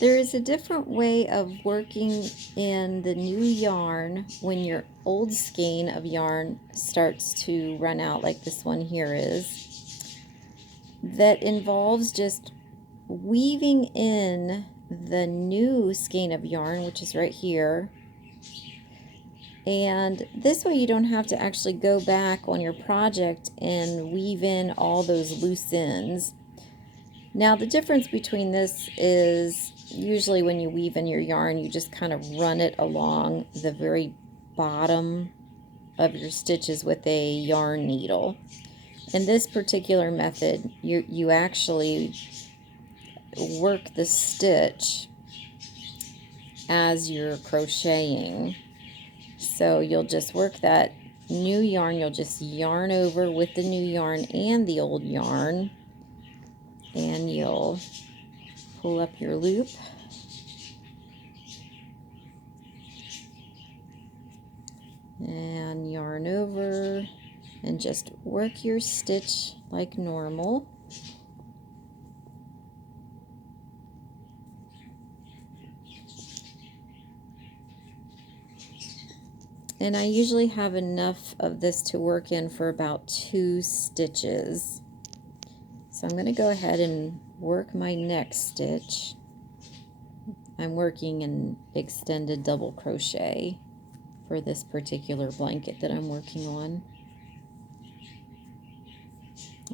There is a different way of working in the new yarn when your old skein of yarn starts to run out, like this one here is, that involves just weaving in the new skein of yarn, which is right here. And this way you don't have to actually go back on your project and weave in all those loose ends. Now the difference between this is usually when you weave in your yarn, you just kind of run it along the very bottom of your stitches with a yarn needle. In this particular method, you actually work the stitch as you're crocheting. So you'll just work that new yarn, you'll just yarn over with the new yarn and the old yarn, and you'll pull up your loop and yarn over and just work your stitch like normal. And I usually have enough of this to work in for about 2 stitches. So I'm going to go ahead and work my next stitch. I'm working an extended double crochet for this particular blanket that I'm working on.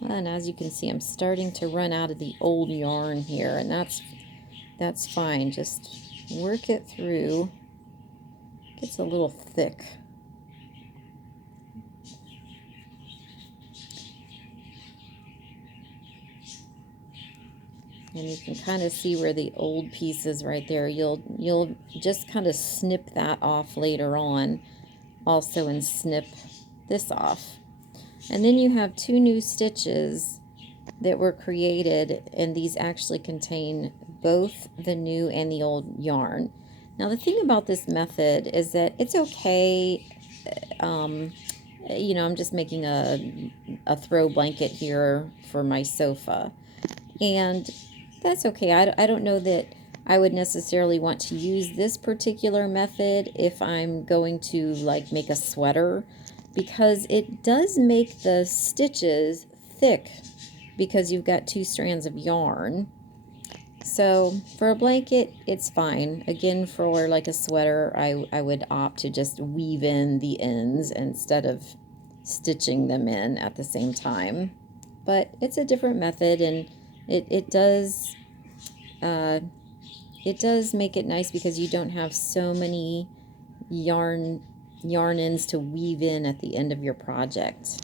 And as you can see, I'm starting to run out of the old yarn here, and that's fine. Just work it through. It gets a little thick. And you can kind of see where the old piece is right there. You'll just kind of snip that off later on also, and snip this off. And then you have 2 new stitches that were created, and these actually contain both the new and the old yarn. Now the thing about this method is that it's okay, you know, I'm just making a throw blanket here for my sofa, and that's okay. I don't know that I would necessarily want to use this particular method if I'm going to like make a sweater, because it does make the stitches thick because you've got 2 strands of yarn. So for a blanket, it's fine. Again, for like a sweater, I would opt to just weave in the ends instead of stitching them in at the same time. But it's a different method, and it does make it nice because you don't have so many yarn ends to weave in at the end of your project.